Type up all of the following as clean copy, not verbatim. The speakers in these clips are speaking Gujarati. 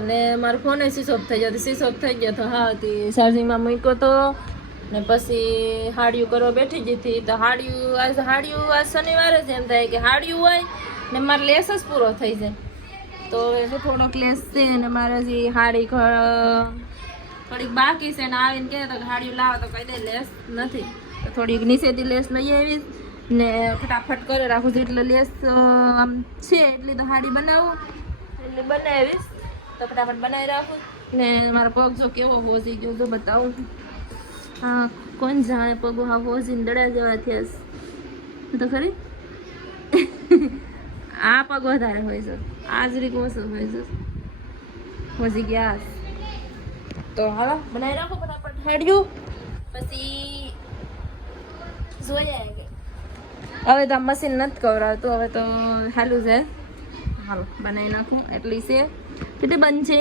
ને મારો ફોન સ્વિચ ઓફ થઈ ગયો સ્વિચ ઓફ થઈ ગયો તો હા હતી ચાર્જિંગમાં મૂક્યો તો ને પછી હાડિયું કરવા બેઠી જ હતી તો હાડિયું આજ શનિવારે જ એમ થાય કે હાડિયું હોય ને મારે લેસ જ પૂરો થઈ જાય તો હવે થોડોક લેસ છે ને મારે હજી હાડી થોડીક બાકી છે ને આવીને કહે તો હાડિયું લાવો તો કહી દે લેસ નથી તો થોડીક નીચેથી લેસ લઈ આવીશ ને ફટાફટ કરે રાખું જેટલે લેસ આમ છે એટલી તો હાડી બનાવું એટલી બનાવીશ તો ફટાફટ બનાવી રાખું ને મારો પગ જો કેવો હોજી ગયો તો બતાવું હા કોણ જાણે પગ હા હોજીને દડા જેવા થયા તો ખરી આ પગ વધારે હોય છે આ જ રીત ઓછું હોય છે હોજી ગયા તો હાલો બનાવી રાખો ફટાફટ હાડ્યું પછી જોઈએ હવે તો મશીન નથી કવરાવતું હવે તો હાલું છે હાલો બનાવી નાખું એટલી છે કેટલી બનશે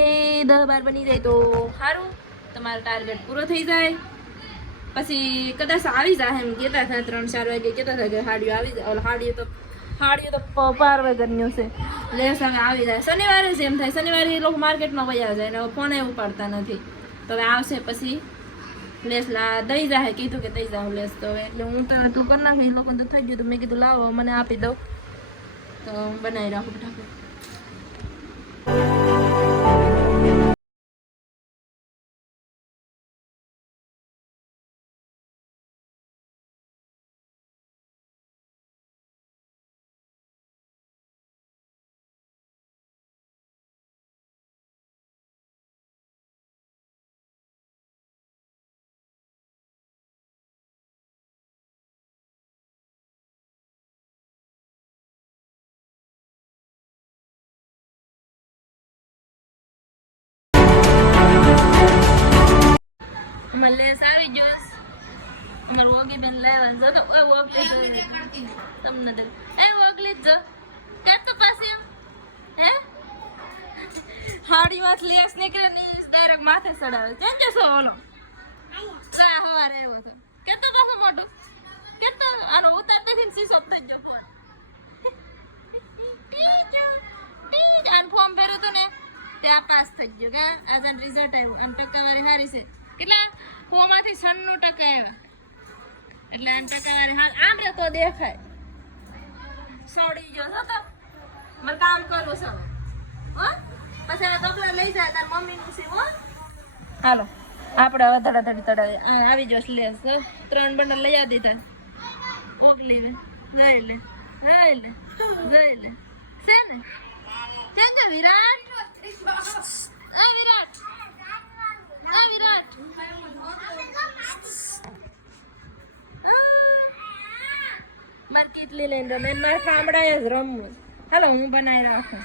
10-12 બની જાય તો સારું તમારો ટાર્ગેટ પૂરો થઈ જાય પછી કદાચ આવી જાય એમ કહેતા હતા 3-4 વાગે કહેતા હતા કે હાડીઓ આવી જાય હાડીઓ તો 4 વાગ્યાનું છે લેસ હવે આવી જાય શનિવારે જ એમ થાય શનિવારે એ લોકો માર્કેટમાં વયા જાય ને ફોને ઉપાડતા નથી તો હવે આવશે પછી લેસ દઈ જાય કીધું કે દઈ જાઉં લેસ તો એટલે હું તો તું કરી નાખી એ લોકોને તો થઈ ગયું તો મેં કીધું લાવો મને આપી દઉં તો બનાવી રાખું ફટાફટ લેસ આવી ગયો અમાર વોગી બેન લેવાનું જો તો ઓય વોગલી તમને દે એ વોગલી જો કે તો પાછી હે હાડી વાત લેસ નીકળે ને ડાયરેક્ટ માથે ચડાવે કેમ કે સો ઓલો રા હવારે આવ્યો તો કે તો પાછું મોટું કે તો આનો ઉતારતે થી સીસો થઈ ગયો ફોન ટી આન ફોર્મ ભર્યો તો ને તે આ પાસ થઈ ગયો કે આજે રિઝલ્ટ આવ્યું આમ ટકાવારી સારી છે કેટલા ફોમાંથી 96% આવ્યા એટલે આમ ટકાવારી હાલ આમ રે તો દેખાય સોડી ગયો તો મારે કામ કરવું છે હો પછી આ તબલા લઈ જાય તાર મમ્મીનું છે હો હાલો આપણે હવે ધડાધડી આવી જશ લેસ 3 બંડલ લઈ આ દીધા ઓગલી લે જઈ લે છે ને છે વિરાટ વિરાટ મારે કેટલી લઈને રમે મારે ખામડાય જ રમવું હાલો હું બનાવી રાખું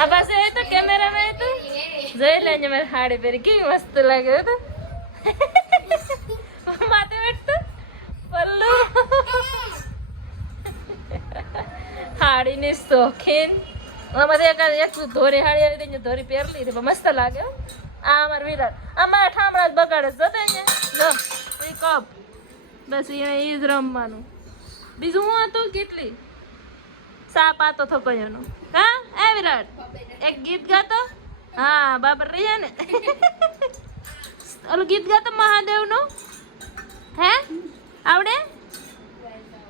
આ પાસે એ તો કેમેરામાં તો જોઈ લેજે મારી હાડી પહેરી કેવી મસ્ત લાગે તો માથે બેઠતું પલ્લુ હાડીની શોખીન આમાં એક ધોરી હાડી આવી હતી ધોરી પહેરલી હતી મસ્ત લાગે આ અમાર વિરાટ અમારા ઠામડા જ બગાડે જતો જો એ કપ બસ એ જ રમવાનું બીજું હું હતું કેટલી સાપ આતો થકો એનો હા એ વિરાટ એક ગીત ગાતો હા બાબર રહી ને ઓલું ગીત ગાતો મહાદેવનું હે આવડે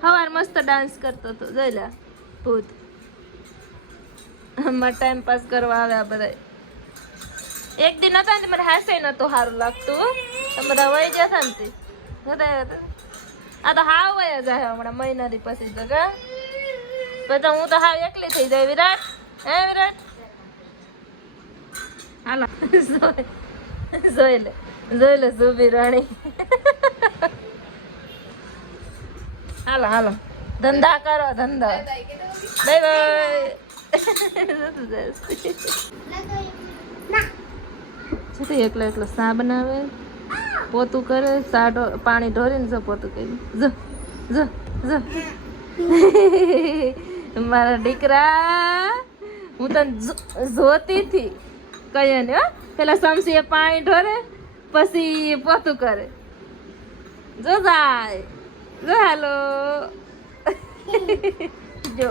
સવાર મસ્ત ડાન્સ કરતો હતો જોઈ લે ભૂત અમારે ટાઈમ પાસ કરવા આવે આ બધા એક દિન હતા ને મને હાસે નતું સારું લાગતું બધા વહી જતા ને આ તો હાવ વયા જાય હમણાં મહિનાથી પછી તો કા પછી હું તો હાવ એકલી થઈ જાય વિરાટ હે વિરાટ હાલો જોઈ લે સુભી રાણી હાલો ધંધા કરો ધંધા બાય બાય એકલો સા બનાવે પોતું કરે સા પાણી ઢોરીને જો પોતું કરી જો મારા દીકરા હું તને જોતી હતી કહીએ ને પેલા સમસી પાણી ઢોરે પછી પોતું કરે જો જાય જો હાલો જો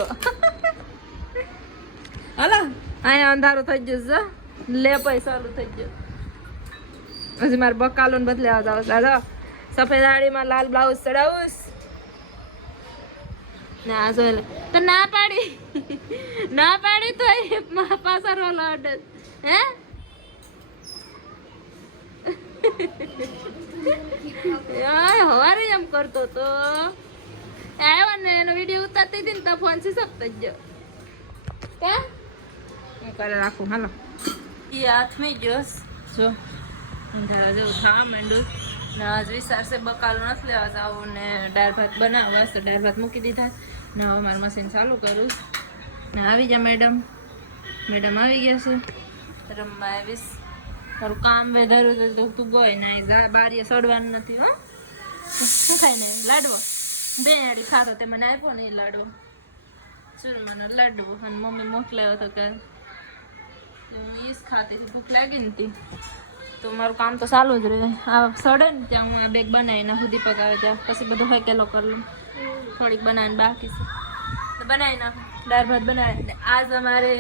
હાલો અહીંયા અંધારું થઈ જશે લે પૈસા ચાલુ થઈ ગયો. હજી મારે બકાલો ને બદલે આવતા દાદા સફેદ સાડીમાં લાલ બ્લાઉઝ ચડાવું ના જોઈ તો ના પાડી તો એ પાછા રોલ ઓર્ડર હે હવારે એમ કરતો તો આવ્યો ને એનો વિડીયો ઉતારતી હતી ને તો ફોન થી સપત જ હું કરે રાખું હાલો એ હાથમાં જોશ જો જો થવા માંડું ને આજ વિચારશે બકાલું નથી લેવા જવું ને દાળ ભાત બનાવવા તો દાળ ભાત મૂકી દીધા ને હવે મારું મશીન ચાલુ કરું ને આવી ગયા મેડમ આવી ગયા છે રમવા આવીશ તારું કામ વધાર્યું તો તું ગોય નહીં બારીએ સડવાનું નથી હો શું થાય ને લાડવો બે આડી ખાતો તે મને આપ્યો ને એ લાડવો મને લાડવો અને મમ્મી મોકલાયો હતો કે હું એ જ ખાતી હતી ભૂખ લાગી નથી તો મારું કામ તો ચાલુ જ રહે આ સડે ને ત્યાં હું આ બેગ બનાવીને સુધી પકાવે ત્યાં પછી બધો હકેલો કરી લઉં થોડીક બનાવીને બાકી છે તો બનાવી નાખું દાળ ભાત બનાવીને આજ અમારે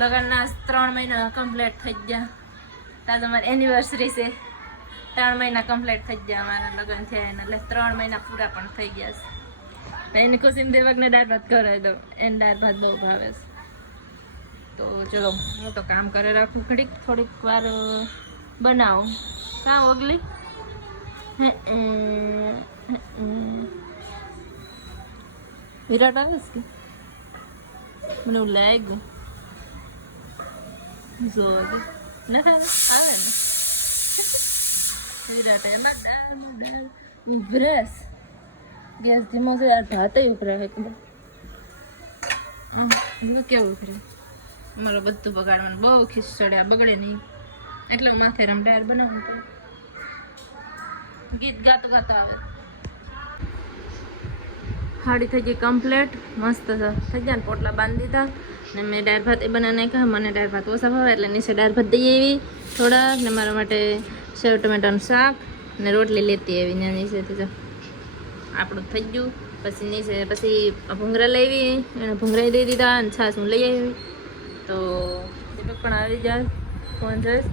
લગ્નના 3 મહિના કમ્પ્લીટ થઈ ગયા આજ અમારી એનિવર્સરી છે 3 મહિના કમ્પ્લીટ થઈ ગયા અમારા લગ્ન થયા એના એટલે 3 મહિના પૂરા પણ થઈ ગયા છે એને ખુશીને દેવકને દાળ ભાત કરાવી દઉં એને દાળ ભાત બહુ ભાવે છે તો ચલો હું તો કામ કરે રાખું થોડીક વાર બનાવું કાં ઓગલી વિરાટ આવે છે મને એવું લાગ્યું જો ના આવે ને વિરાટ એમાં ઉભરેસ ગેસ ધીમો છે યાર ભાત ઉભરાય કેવું ઉભરે મારો બધું બગાડવાનું બહુ ખીસ ચડ્યા બગડે નહીં એટલે માથે રમડાર બનાવું ગીત ગાતો આવે હાડી થઈ ગઈ કમ્પ્લીટ મસ્ત થઈ ગયા ને પોટલા બાંધી દીધા ને મેં દાળ ભાત એ બનાવીને કહ્યું મને દાળ ભાત ઓછા ભાવે એટલે નીચે દાળ ભાત દઈ આવી થોડાક ને મારા માટે સેવ ટમેટાનું શાક ને રોટલી લેતી આવી ને નીચેથી જો આપણું થઈ ગયું પછી નીચે પછી ભૂંગરા લેવી એને ભૂંગરા દઈ દીધા અને છાશ હું લઈ આવી તો દીપક પણ આવી જાય ફોન જોઈશ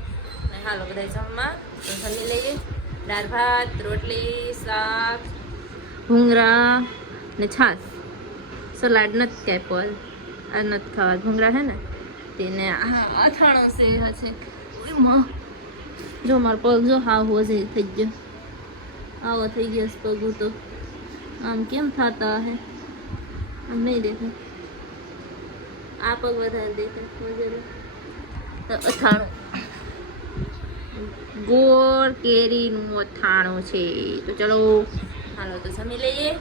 ને હાલો બધા જમવા તો જમી લઈએ દાળ ભાત રોટલી શાક ભૂંગરા ને છાશ સલાડ નથી કાપ્યો આ નથી ખાવા ભૂંગરા છે ને તેને અથાણો છે હશે જો મારો પગ જો હાવ હોજે થઈ ગયો આવો થઈ ગયો પગ તો આમ કેમ થતા હે આમ નહીં દેખાય આ પગ વધારે દેખાય વગેરે તો અથાણું ગોળ કેરીનું અથાણું છે તો ચલો હાલો તો જમી લઈએ